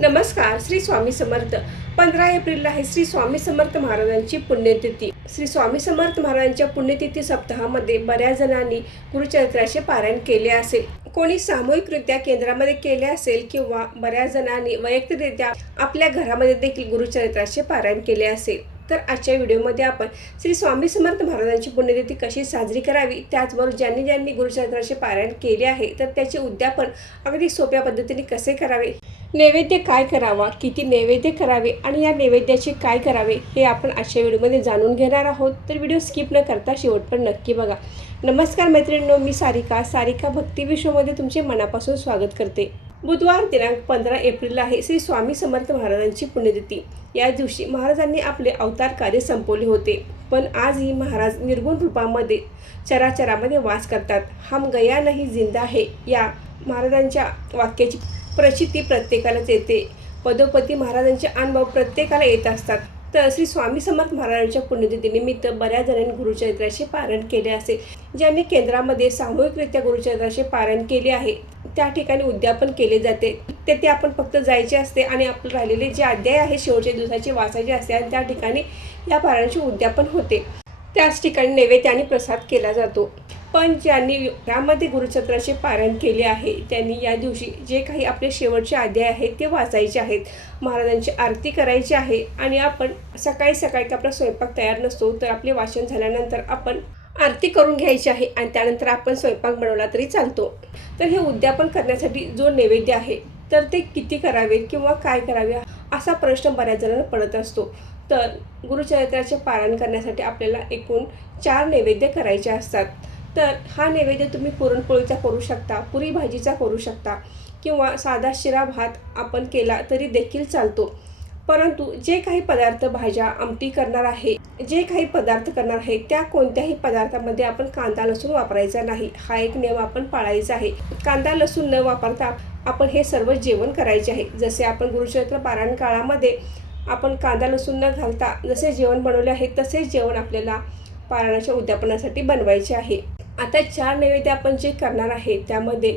नमस्कार. श्री स्वामी समर्थ. 15 एप्रिलला आहे श्री स्वामी समर्थ महाराजांची पुण्यतिथी. श्री स्वामी समर्थ महाराजांच्या पुण्यतिथी सप्ताहामध्ये बऱ्याच जणांनी गुरुचरित्राचे पारायण केले असेल. कोणी सामूहिकरित्या केंद्रामध्ये केले असेल किंवा बऱ्याच जणांनी वैयक्तिकरित्या आपल्या घरामध्ये देखील गुरुचरित्राचे पारायण केले असेल. तर आजच्या व्हिडिओमध्ये आपण श्री स्वामी समर्थ महाराजांची पुण्यतिथी कशी साजरी करावी, त्याचबरोबर ज्यांनी गुरुचरित्राचे पारायण केले आहे तर त्याचे उद्यापन अगदी सोप्या पद्धतीने कसे करावे, नैवेद्य काय करावा, किती नैवेद्य करावे आणि या नैवेद्याचे काय करावे हे आपण आजच्या व्हिडिओमध्ये जाणून घेणार आहोत. तर व्हिडिओ स्किप न करता शेवटपर्यंत नक्की बघा. नमस्कार मैत्रिणींनो, मी सारिका भक्ती विश्वमध्ये तुमचे मनापासून स्वागत करते. बुधवार दिनांक 15 एप्रिलला आहे श्री स्वामी समर्थ महाराजांची पुण्यतिथी. या दिवशी महाराजांनी आपले अवतार कार्य संपवले होते, पण आजही महाराज निर्गुण रूपामध्ये चराचरामध्ये वास करतात. हम गया नहीं जिंदा है या महाराजांच्या वाक्याची प्रचिती प्रत्येकालाच येते. पदोपदी महाराजांचे अनुभव प्रत्येकाला येत असतात. तर श्री स्वामी समर्थ महाराजांच्या पुण्यतिथीनिमित्त बऱ्याच जणांनी गुरुचरित्राचे पारायण केले असेल. ज्यांनी केंद्रामध्ये सामूहिकरित्या गुरुचरित्राचे पारायण केले आहे त्या ठिकाणी उद्यापन केले जाते. तेथे आपण फक्त जायचे असते आणि आपले राहिलेले जे अध्याय आहे शेवटच्या दिवसाचे वाचायचे असते आणि त्या ठिकाणी या पारायणाचे उद्यापन होते. त्याच ठिकाणी नैवेद्य आणि प्रसाद केला जातो. पण ज्यांनी यामध्ये गुरुचरित्राचे पारायण केले आहे त्यांनी या दिवशी जे काही आपले शेवटचे अध्याय आहेत ते वाचायचे आहेत, महाराजांची आरती करायची आहे आणि आपण सकाळी आपला स्वयंपाक तयार नसतो तर आपले वाचन झाल्यानंतर आपण आरती करून घ्यायची आहे आणि त्यानंतर आपण स्वयंपाक बनवला तरी चालतो. तर हे उद्यापन करण्यासाठी जो नैवेद्य आहे तर ते किती करावे किंवा काय करावे असा प्रश्न बऱ्याच जणांना पडत असतो. तर गुरुचरित्राचे पारायण करण्यासाठी आपल्याला एकूण 4 नैवेद्य करायचे असतात. तर हा नैवेद्य तुम्ही पुरणपोळीचा करू शकता, पुरी भाजीचा करू शकता किंवा साधा शिरा भात आपण केला तरी देखील चालतो. परंतु जे काही पदार्थ भाज्या आमटी करणार आहे, जे काही पदार्थ करणार आहे त्या कोणत्याही पदार्थामध्ये आपण कांदा लसूण वापरायचा नाही. हा एक नियम आपण पाळायचा आहे. कांदा लसूण न वापरता आपण हे सर्व जेवण करायचे आहे. जसे आपण गुरुचरित्र पारायण काळामध्ये आपण कांदा लसूण न घालता जसे जेवण बनवले आहे तसेच जेवण आपल्याला पारायणाच्या उद्यापनासाठी बनवायचे आहे. आता 4 नैवेद्य आपण जे करणार आहे त्यामध्ये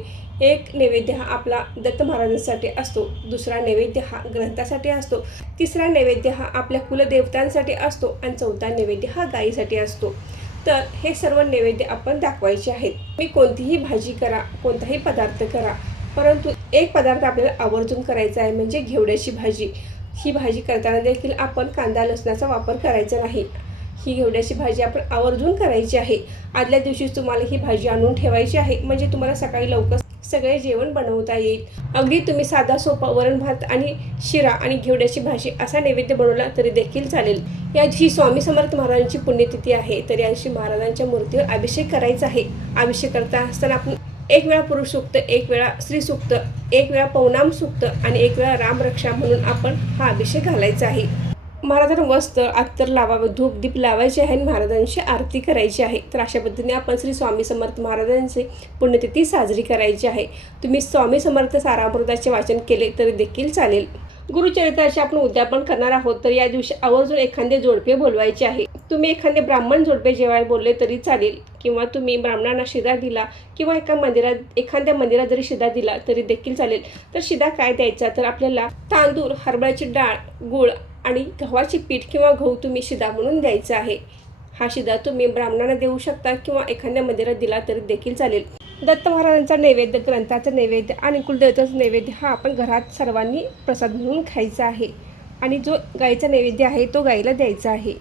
एक नैवेद्य हा आपला दत्त महाराजांसाठी असतो, दुसरा नैवेद्य हा ग्रंथासाठी असतो, तिसरा नैवेद्य हा आपल्या कुलदेवतांसाठी असतो आणि चौथा नैवेद्य हा गायीसाठी असतो. तर हे सर्व नैवेद्य आपण दाखवायचे आहेत. तुम्ही कोणतीही भाजी करा, कोणताही पदार्थ करा, परंतु एक पदार्थ आपल्याला आवर्जून करायचा आहे म्हणजे घेवड्याची भाजी. ही भाजी करताना देखील आपण कांदा लसणाचा वापर करायचा नाही. ही घेवड्याची भाजी आपण आवर्जून करायची आहे. आदल्या दिवशीच तुम्हाला ही भाजी आणून ठेवायची आहे म्हणजे तुम्हाला सकाळी लवकर सगळे जेवण बनवता येईल. अगदी तुम्ही साधा सोपा वरण भात आणि शिरा आणि घेवड्याची भाजी असा नैवेद्य बनवला तरी देखील चालेल. या दिवशी स्वामी समर्थ महाराजांची पुण्यतिथी आहे तर या दिवशी महाराजांच्या मूर्तीवर अभिषेक करायचा आहे. अभिषेक करता असताना आपण एक वेळा पुरुष सूक्त, एक वेळा स्त्री सूक्त, एक वेळा पौनाम सूक्त आणि एक वेळा रामरक्षा म्हणून आपण हा अभिषेक घालायचा आहे. महाराजांना वस्त्र अत्तर लावावे, धूप दीप लावायचे आहे आणि महाराजांची आरती करायची आहे. तर अशा पद्धतीने आपण श्री स्वामी समर्थ महाराजांची पुण्यतिथी साजरी करायची आहे. तुम्ही स्वामी समर्थ सारामृताचे वाचन केले तरी देखील चालेल. गुरुचरित्राचे आपण उद्यापन करणार आहोत तर या दिवशी आवर्जून एखादे जोडपे बोलवायचे आहे. तुम्ही एखादे ब्राह्मण जोडपे जेवायला बोलले तरी चालेल किंवा तुम्ही ब्राह्मणांना शिदा दिला किंवा एखाद्या मंदिरात जरी शिदा दिला तरी देखील चालेल. तर शिदा काय द्यायचा तर आपल्याला तांदूळ, हरभऱ्याची डाळ, गूळ आणि गव्हाचे पीठ किंवा गहू तुम्ही शिदा म्हणून द्यायचा आहे. हा शिदा तुम्ही ब्राह्मणांना देऊ शकता किंवा एखाद्या मंदिरात दिला तरी देखील चालेल. दत्त महाराजांचा नैवेद्य, ग्रंथाचा नैवेद्य आणि कुलदेवताचा नैवेद्य हा आपण घरात सर्वांनी प्रसाद म्हणून खायचा आहे आणि जो गाईचा नैवेद्य आहे तो गाईला द्यायचा आहे.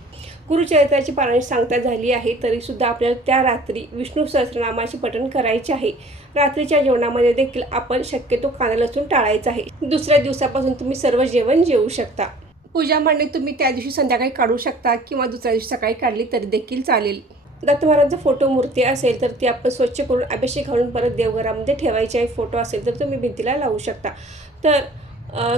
गुरुचरित्राची पारायण सांगता झाली आहे तरीसुद्धा आपल्याला त्या रात्री विष्णू सहस्रनामाचे पठण करायचे आहे. रात्रीच्या जेवणामध्ये देखील आपण शक्यतो कांदा लसूण टाळायचा आहे. दुसऱ्या दिवसापासून तुम्ही सर्व जेवण जेवू शकता. पूजा मांडणी तुम्ही त्या दिवशी संध्याकाळी काढू शकता किंवा दुसऱ्या दिवशी सकाळी काढली तरी देखील चालेल. दत्त महाराजांचा फोटो मूर्ती असेल तर ती आपण स्वच्छ करून अभिषेक घालून परत देवघरामध्ये ठेवायची आहे. फोटो असेल तर तुम्ही भिंतीला लावू शकता. तर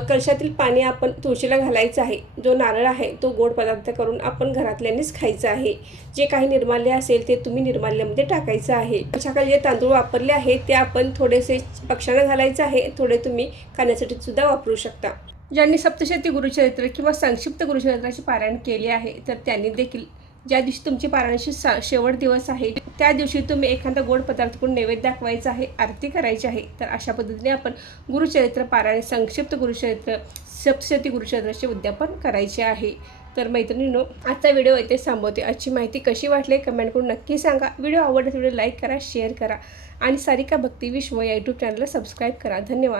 कलशातील पाणी आपण तुळशीला घालायचं आहे. जो नारळ आहे तो गोड पदार्थ करून आपण घरातल्यांनीच खायचा आहे. जे काही निर्माल्य असेल ते तुम्ही निर्माल्यामध्ये टाकायचं आहे. कशाखाली जे तांदूळ वापरले आहे ते आपण थोडेसे पक्ष्यांना घालायचं आहे, थोडे तुम्ही खाण्यासाठी सुद्धा वापरू शकता. ज्यांनी सप्तशती गुरुचरित्र किंवा संक्षिप्त गुरुचरित्राचे पारायण केले आहे तर त्यांनी देखील ज्या दिवशी तुमची पारायणाची शेवट दिवस आहे त्या दिवशी तुम्ही एखादा गोड पदार्थ करून नैवेद्य दाखवायचा आहे, आरती करायची आहे. तर अशा पद्धतीने आपण गुरुचरित्र पारायण, संक्षिप्त गुरुचरित्र, सप्तशती गुरुचरित्राचे उद्यापन करायचे आहे. तर मैत्रिणींनो, आजचा व्हिडिओ इथे थांबवते. आजची माहिती कशी वाटली कमेंट करून नक्की सांगा. व्हिडिओ आवडला व्हिडिओ लाईक करा, शेअर करा आणि सारिका भक्ती विश्व या यूट्यूब चॅनलला सबस्क्राईब करा. धन्यवाद.